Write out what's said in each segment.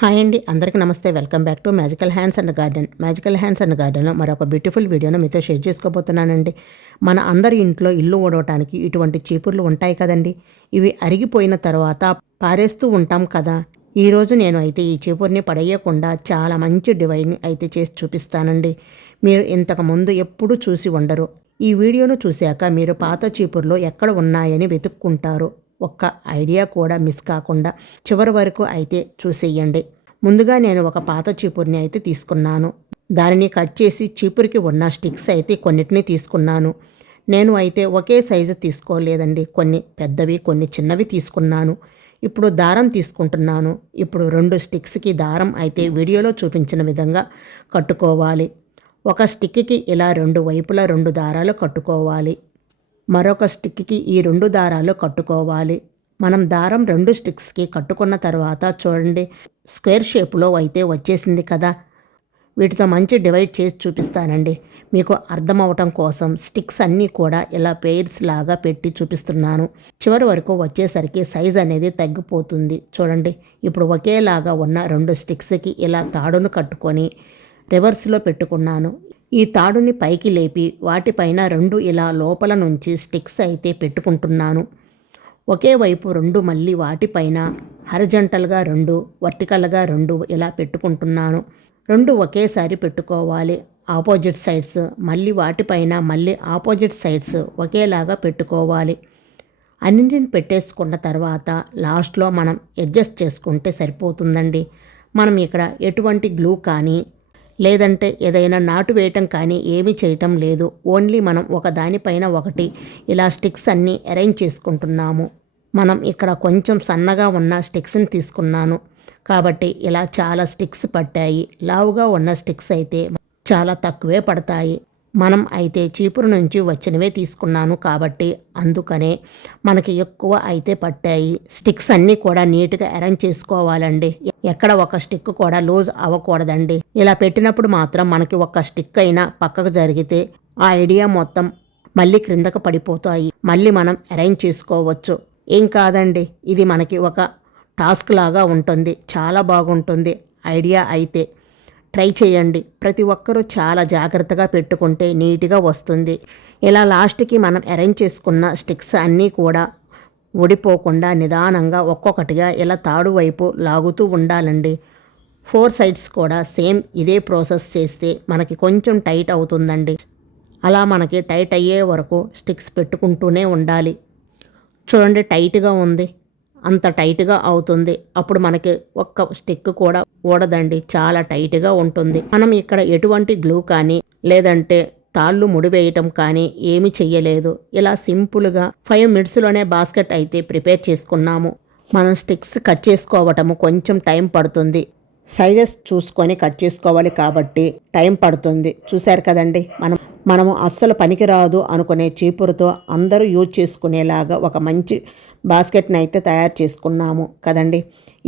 Hi అండి, అందరికీ నమస్తే. Welcome back to magical hands and garden. Magical hands and గార్డెన్లో మరొక బ్యూటిఫుల్ వీడియోను మీతో షేర్ చేసుకోబోతున్నానండి. మన అందరి ఇంట్లో ఇల్లు ఊడవటానికి ఇటువంటి చీపుర్లు ఉంటాయి కదండి. ఇవి అరిగిపోయిన తర్వాత పారేస్తూ ఉంటాం కదా. ఈరోజు నేను అయితే ఈ చీపుర్ని పడేయకుండా చాలా మంచి డివైన్ అయితే చేసి చూపిస్తానండి. మీరు ఇంతకుముందు ఎప్పుడూ చూసి ఉండరు. ఈ వీడియోను చూశాక మీరు పాత చీపుర్లు ఎక్కడ ఉన్నాయని వెతుక్కుంటారు. ఒక్క ఐడియా కూడా మిస్ కాకుండా చివరి వరకు అయితే చూసేయండి. ముందుగా నేను ఒక పాత చీపుర్ని అయితే తీసుకున్నాను. దానిని కట్ చేసి చీపురికి ఉన్న స్టిక్స్ అయితే కొన్నిటిని తీసుకున్నాను. నేను అయితే ఒకే సైజు తీసుకోలేదండి, కొన్ని పెద్దవి కొన్ని చిన్నవి తీసుకున్నాను. ఇప్పుడు దారం తీసుకుంటున్నాను. ఇప్పుడు 2 స్టిక్స్కి దారం అయితే వీడియోలో చూపించిన విధంగా కట్టుకోవాలి. ఒక స్టిక్కి ఇలా 2 వైపులా 2 దారాలు కట్టుకోవాలి. మరొక స్టిక్కి ఈ 2 దారాలు కట్టుకోవాలి. మనం దారం 2 స్టిక్స్కి కట్టుకున్న తర్వాత చూడండి, స్క్వేర్ షేప్లో అయితే వచ్చేసింది కదా. వీటితో మంచి డివైడ్ చేసి చూపిస్తానండి. మీకు అర్థమవటం కోసం స్టిక్స్ అన్నీ కూడా ఇలా పెయిర్స్ లాగా పెట్టి చూపిస్తున్నాను. చివరి వరకు వచ్చేసరికి సైజ్ అనేది తగ్గిపోతుంది. చూడండి, ఇప్పుడు ఒకేలాగా ఉన్న 2 స్టిక్స్కి ఇలా తాడును కట్టుకొని రివర్స్లో పెట్టుకున్నాను. ఈ తాడుని పైకి లేపి వాటిపైన 2 ఇలా లోపల నుంచి స్టిక్స్ అయితే పెట్టుకుంటున్నాను. ఒకే వైపు 2 మళ్ళీ వాటిపైన హారిజాంటల్గా 2 వర్టికల్గా 2 ఇలా పెట్టుకుంటున్నాను. 2 ఒకేసారి పెట్టుకోవాలి. ఆపోజిట్ సైడ్స్ మళ్ళీ వాటిపైన మళ్ళీ ఆపోజిట్ సైడ్స్ ఒకేలాగా పెట్టుకోవాలి. అన్నింటిని పెట్టేసుకున్న తర్వాత లాస్ట్లో మనం అడ్జస్ట్ చేసుకుంటే సరిపోతుందండి. మనం ఇక్కడ ఎటువంటి గ్లూ కానీ లేదంటే ఏదైనా నాటు వేయటం కానీ ఏమీ చేయటం లేదు. ఓన్లీ మనం ఒక దానిపైన ఒకటి ఇలా స్టిక్స్ అన్నీ అరేంజ్ చేసుకుంటున్నాము. మనం ఇక్కడ కొంచెం సన్నగా ఉన్న స్టిక్స్ని తీసుకున్నాను కాబట్టి ఇలా చాలా స్టిక్స్ పట్టాయి. లావుగా ఉన్న స్టిక్స్ అయితే చాలా తక్కువే పడతాయి. మనం అయితే చీపురు నుంచి వచ్చినవే తీసుకున్నాను కాబట్టి అందుకనే మనకి ఎక్కువ అయితే పట్టాయి. స్టిక్స్ అన్నీ కూడా నీట్గా అరేంజ్ చేసుకోవాలండి. ఎక్కడ ఒక స్టిక్ కూడా లూజ్ అవ్వకూడదండి. ఇలా పెట్టినప్పుడు మాత్రం మనకి ఒక స్టిక్ అయినా పక్కకు జరిగితే ఆ ఐడియా మొత్తం మళ్ళీ క్రిందకు పడిపోతాయి. మళ్ళీ మనం అరేంజ్ చేసుకోవచ్చు. ఏం కాదండి, ఇది మనకి ఒక టాస్క్ లాగా ఉంటుంది. చాలా బాగుంటుంది ఐడియా అయితే. ట్రై చేయండి. ప్రతి ఒక్కరూ చాలా జాగ్రత్తగా పెట్టుకుంటే నీట్గా వస్తుంది. ఇలా లాస్ట్కి మనం అరేంజ్ చేసుకున్న స్టిక్స్ అన్నీ కూడా ఊడిపోకుండా నిదానంగా ఒక్కొక్కటిగా ఇలా తాడు వైపు లాగుతూ ఉండాలండి. 4 సైడ్స్ కూడా సేమ్ ఇదే ప్రాసెస్ చేస్తే మనకి కొంచెం టైట్ అవుతుందండి. అలా మనకి టైట్ అయ్యే వరకు స్టిక్స్ పెట్టుకుంటూనే ఉండాలి. చూడండి, టైట్గా ఉంది. అంత టైట్గా అవుతుంది. అప్పుడు మనకి ఒక్క స్టిక్ కూడా ఊడదండి, చాలా టైట్గా ఉంటుంది. మనం ఇక్కడ ఎటువంటి గ్లూ కానీ లేదంటే తాళ్ళు ముడివేయటం కానీ ఏమీ చెయ్యలేదు. ఇలా సింపుల్గా 5 మినిట్స్లోనే బాస్కెట్ అయితే ప్రిపేర్ చేసుకున్నాము. మనం స్టిక్స్ కట్ చేసుకోవటము కొంచెం టైం పడుతుంది. సైజెస్ చూసుకొని కట్ చేసుకోవాలి కాబట్టి టైం పడుతుంది. చూశారు కదండి, మనము అస్సలు పనికిరాదు అనుకునే చీపురుతో అందరూ యూజ్ చేసుకునేలాగా ఒక మంచి బాస్కెట్ని అయితే తయారు చేసుకున్నాము కదండి.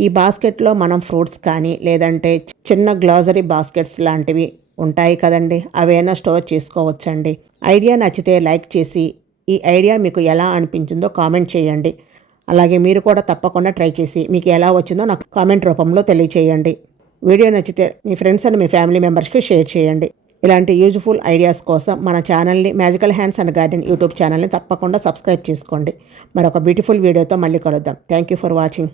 ఈ బాస్కెట్లో మనం ఫ్రూట్స్ కానీ లేదంటే చిన్న గ్లాజరీ బాస్కెట్స్ లాంటివి ఉంటాయి కదండి, అవైనా స్టోర్ చేసుకోవచ్చండి. ఐడియా నచ్చితే లైక్ చేసి ఈ ఐడియా మీకు ఎలా అనిపించిందో కామెంట్ చేయండి. అలాగే మీరు కూడా తప్పకుండా ట్రై చేసి మీకు ఎలా వచ్చిందో నాకు కామెంట్ రూపంలో తెలియచేయండి. వీడియో నచ్చితే మీ ఫ్రెండ్స్ అండ్ మీ ఫ్యామిలీ మెంబర్స్కి షేర్ చేయండి. ఇలాంటి యూజ్ఫుల్ ఐడియాస్ కోసం మన ఛానల్ని magical hands and garden YouTube ఛానల్ని తప్పకుండా సబ్స్క్రైబ్ చేసుకోండి. మరొక బ్యూటిఫుల్ వీడియోతో మళ్ళీ కలుద్దాం. Thank you for watching.